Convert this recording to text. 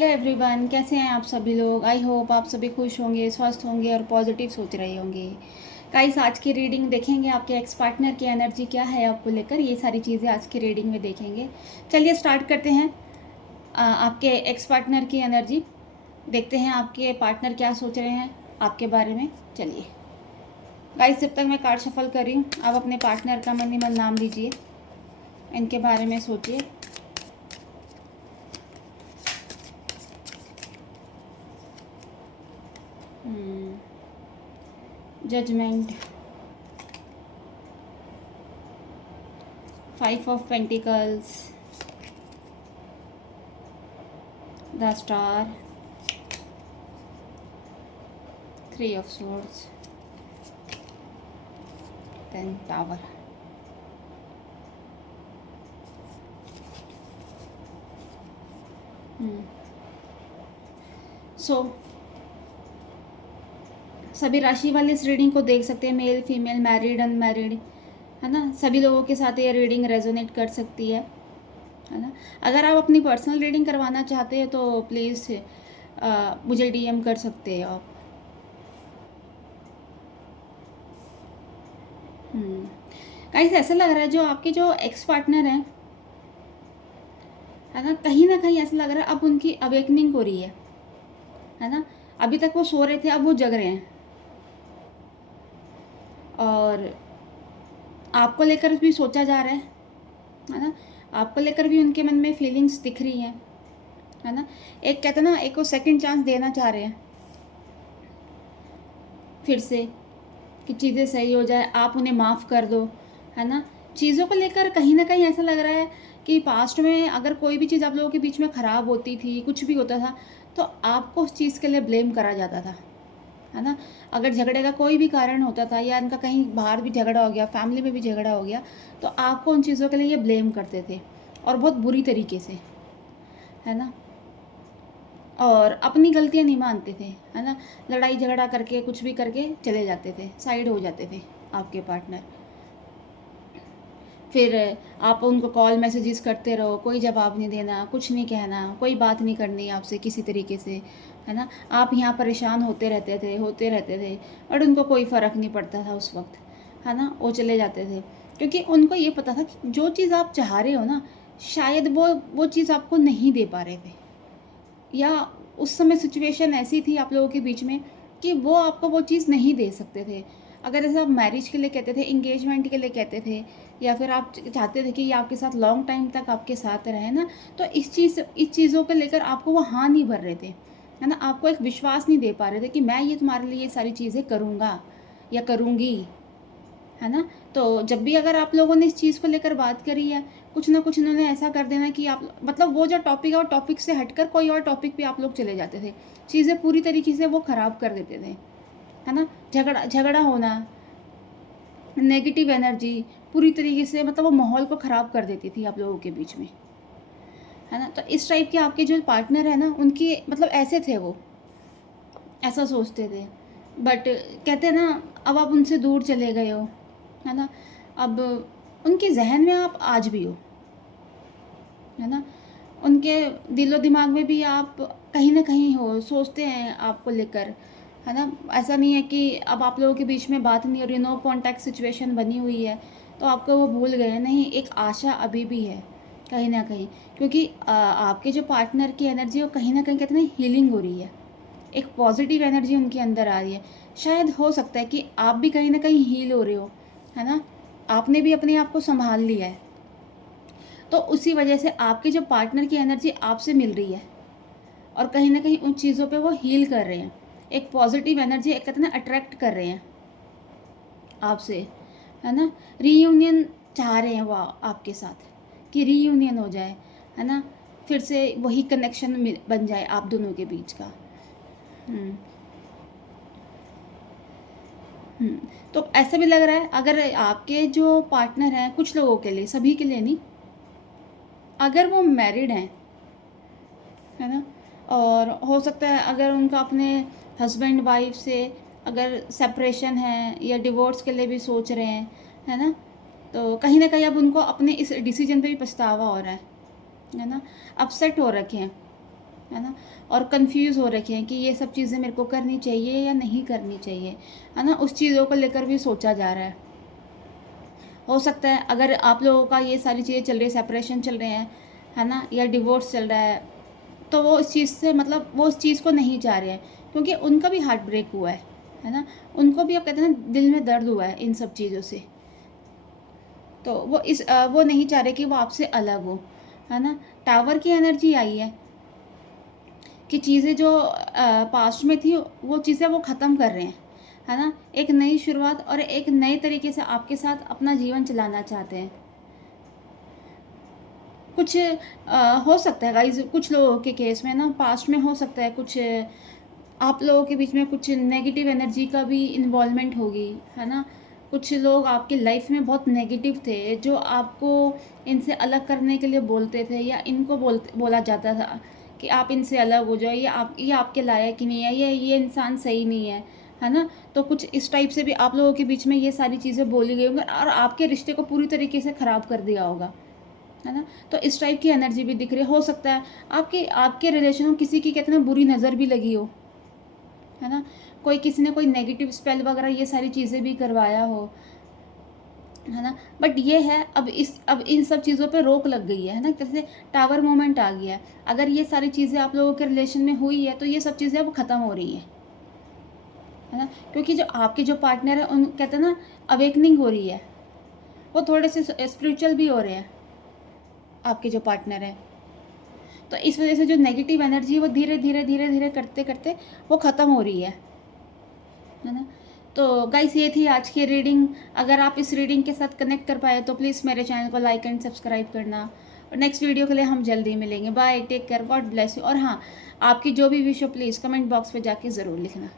Hello everyone, कैसे हैं आप सभी लोग। आई होप आप सभी खुश होंगे, स्वस्थ होंगे और पॉजिटिव सोच रहे होंगे। गाइस, आज की रीडिंग देखेंगे आपके एक्स पार्टनर की एनर्जी क्या है आपको लेकर। ये सारी चीज़ें आज की रीडिंग में देखेंगे। चलिए स्टार्ट करते हैं। आपके एक्स पार्टनर की एनर्जी देखते हैं, आपके पार्टनर क्या सोच रहे हैं आपके बारे में। चलिए गाइस, जब तक मैं कार्ड शफल कर रही हूँ, आप अपने पार्टनर का मन ही मन नाम लीजिए, इनके बारे में सोचिए। Judgement, 5 of Pentacles, the Star, 3 of Swords, then Tower. सो सभी राशि वाले इस रीडिंग को देख सकते हैं, मेल फीमेल, मैरिड अनमैरिड, है ना। सभी लोगों के साथ ये रीडिंग रेजोनेट कर सकती है ना। अगर आप अपनी पर्सनल रीडिंग करवाना चाहते हैं तो प्लीज़ मुझे डीएम कर सकते हैं आप। गाइस, ऐसा लग रहा है जो आपके जो एक्स पार्टनर हैं, है ना कहीं ऐसा लग रहा है अब उनकी अवेकनिंग हो रही है ना। अभी तक वो सो रहे थे, अब वो जग रहे हैं और आपको लेकर भी सोचा जा रहा है ना। आपको लेकर भी उनके मन में फीलिंग्स दिख रही हैं, है ना। एक कहते हैं ना, एक को सेकंड चांस देना चाह रहे हैं फिर से, कि चीज़ें सही हो जाए, आप उन्हें माफ़ कर दो, है ना। चीज़ों को लेकर कहीं ना कहीं ऐसा लग रहा है कि पास्ट में अगर कोई भी चीज़ आप लोगों के बीच में ख़राब होती थी, कुछ भी होता था, तो आपको उस चीज़ के लिए ब्लेम करा जाता था, है ना। अगर झगड़े का कोई भी कारण होता था या इनका कहीं बाहर भी झगड़ा हो गया, फैमिली में भी झगड़ा हो गया, तो आपको उन चीज़ों के लिए ये ब्लेम करते थे और बहुत बुरी तरीके से, है ना। और अपनी गलतियां नहीं मानते थे, है ना। लड़ाई झगड़ा करके कुछ भी करके चले जाते थे, साइड हो जाते थे आपके पार्टनर। फिर आप उनको कॉल मैसेजेस करते रहो, कोई जवाब नहीं देना, कुछ नहीं कहना, कोई बात नहीं करनी आपसे किसी तरीके से, है ना। आप यहाँ परेशान होते रहते थे और उनको कोई फ़र्क नहीं पड़ता था उस वक्त, है ना। वो चले जाते थे क्योंकि उनको ये पता था कि जो चीज़ आप चाह रहे हो ना, शायद वो चीज़ आपको नहीं दे पा रहे थे, या उस समय सिचुएशन ऐसी थी आप लोगों के बीच में कि वो आपको वो चीज़ नहीं दे सकते थे। अगर जैसे आप मैरिज के लिए कहते थे, इंगेजमेंट के लिए कहते थे, या फिर आप चाहते थे कि ये आपके साथ लॉन्ग टाइम तक आपके साथ रहे ना, तो इस चीज़ों को लेकर आपको वो हाँ नहीं भर रहे थे, है ना। आपको एक विश्वास नहीं दे पा रहे थे कि मैं ये तुम्हारे लिए ये सारी चीज़ें करूँगा या करूँगी, है ना। तो जब भी अगर आप लोगों ने इस चीज़ को लेकर बात करी है, कुछ ना कुछ इन्होंने ऐसा कर देना कि आप मतलब वो जो टॉपिक है वो टॉपिक से हटकर कोई और टॉपिक पे आप लोग चले जाते थे, चीज़ें पूरी तरीके से वो ख़राब कर देते थे, है ना। झगड़ा होना, नेगेटिव एनर्जी पूरी तरीके से, मतलब वो माहौल को ख़राब कर देती थी आप लोगों के बीच में, है ना। तो इस टाइप के आपके जो पार्टनर है ना, उनकी मतलब ऐसे थे, वो ऐसा सोचते थे। बट कहते हैं ना, अब आप उनसे दूर चले गए हो, है ना। अब उनके जहन में आप आज भी हो, है ना। उनके दिलो दिमाग में भी आप कहीं ना कहीं हो, सोचते हैं आपको लेकर, है ना। ऐसा नहीं है कि अब आप लोगों के बीच में बात नहीं हो रही, नो कांटेक्ट सिचुएशन बनी हुई है तो आपको वो भूल गए हैं, नहीं, एक आशा अभी भी है कहीं ना कहीं, क्योंकि आपके जो पार्टनर की एनर्जी वो कहीं ना कहीं कहते हैं हीलिंग हो रही है, एक पॉजिटिव एनर्जी उनके अंदर आ रही है। शायद हो सकता है कि आप भी कहीं ना कहीं हील हो रहे हो, है ना। आपने भी अपने आप को संभाल लिया है, तो उसी वजह से आपके जो पार्टनर की एनर्जी आपसे मिल रही है और कहीं ना कहीं उन चीज़ों पे वो हील कर रहे हैं, एक पॉजिटिव एनर्जी एक कहते हैं अट्रैक्ट कर रहे हैं आपसे, है ना। रीयूनियन चाह रहे हैं वो आपके साथ, कि रीयूनियन हो जाए, है ना। फिर से वही कनेक्शन बन जाए आप दोनों के बीच का। हम्म तो ऐसा भी लग रहा है, अगर आपके जो पार्टनर हैं, कुछ लोगों के लिए, सभी के लिए नहीं, अगर वो मैरिड हैं, है ना, और हो सकता है अगर उनका अपने हस्बैंड वाइफ से अगर सेपरेशन है या डिवोर्स के लिए भी सोच रहे हैं, है ना, तो कहीं ना कहीं अब उनको अपने इस डिसीजन पे भी पछतावा हो रहा है ना, अपसेट हो रखे हैं, है ना, और कंफ्यूज हो रखे हैं कि ये सब चीज़ें मेरे को करनी चाहिए या नहीं करनी चाहिए, है ना, उस चीज़ों को लेकर भी सोचा जा रहा है। हो सकता है अगर आप लोगों का ये सारी चीज़ें चल रही है, सेपरेशन चल रहे हैं, है ना, या डिवोर्स चल रहा है, तो वो इस चीज़ से मतलब वो उस चीज़ को नहीं चाह रहे हैं, क्योंकि उनका भी हार्ट ब्रेक हुआ है ना, उनको भी अब कहते हैं ना दिल में दर्द हुआ है इन सब चीज़ों से। तो वो नहीं चाह रहे कि वो आपसे अलग हो, है ना। टावर की एनर्जी आई है कि चीज़ें जो पास्ट में थी वो चीज़ें वो ख़त्म कर रहे हैं, है ना। एक नई शुरुआत और एक नए तरीके से आपके साथ अपना जीवन चलाना चाहते हैं। कुछ हो सकता है गाइज़, कुछ लोगों के केस में ना पास्ट में हो सकता है कुछ आप लोगों के बीच में कुछ नेगेटिव एनर्जी का भी इन्वॉल्वमेंट होगी, है ना। कुछ लोग आपकी लाइफ में बहुत नेगेटिव थे, जो आपको इनसे अलग करने के लिए बोलते थे, या इनको बोला जाता था कि आप इनसे अलग हो जाओ, ये आपके लायक ही नहीं है, ये इंसान सही नहीं है ना। तो कुछ इस टाइप से भी आप लोगों के बीच में ये सारी चीज़ें बोली गई होंगी और आपके रिश्ते को पूरी तरीके से ख़राब कर दिया होगा, है ना। तो इस टाइप की एनर्जी भी दिख रही हो सकता है आपके आपके रिलेशन में किसी की कहते हैं ना बुरी नज़र भी लगी हो, है ना। कोई किसी ने कोई नेगेटिव स्पेल वगैरह ये सारी चीज़ें भी करवाया हो, है ना। बट ये है अब इन सब चीज़ों पे रोक लग गई है ना, जैसे टावर मोमेंट आ गया है। अगर ये सारी चीज़ें आप लोगों के रिलेशन में हुई है तो ये सब चीज़ें अब ख़त्म हो रही है ना। क्योंकि जो आपके जो पार्टनर है उन कहते हैं ना अवेकनिंग हो रही है, वो थोड़े से स्पिरिचुअल भी हो रहे हैं आपके जो पार्टनर है। तो इस वजह से जो नेगेटिव एनर्जी है वो धीरे धीरे धीरे धीरे करते करते वो ख़त्म हो रही है ना। तो गाइस ये थी आज की रीडिंग। अगर आप इस रीडिंग के साथ कनेक्ट कर पाए तो प्लीज़ मेरे चैनल को लाइक एंड सब्सक्राइब करना, और नेक्स्ट वीडियो के लिए हम जल्दी मिलेंगे। Bye, take care, God bless you. और हाँ, आपकी जो भी विश हो प्लीज़ कमेंट बॉक्स पे जाके ज़रूर लिखना।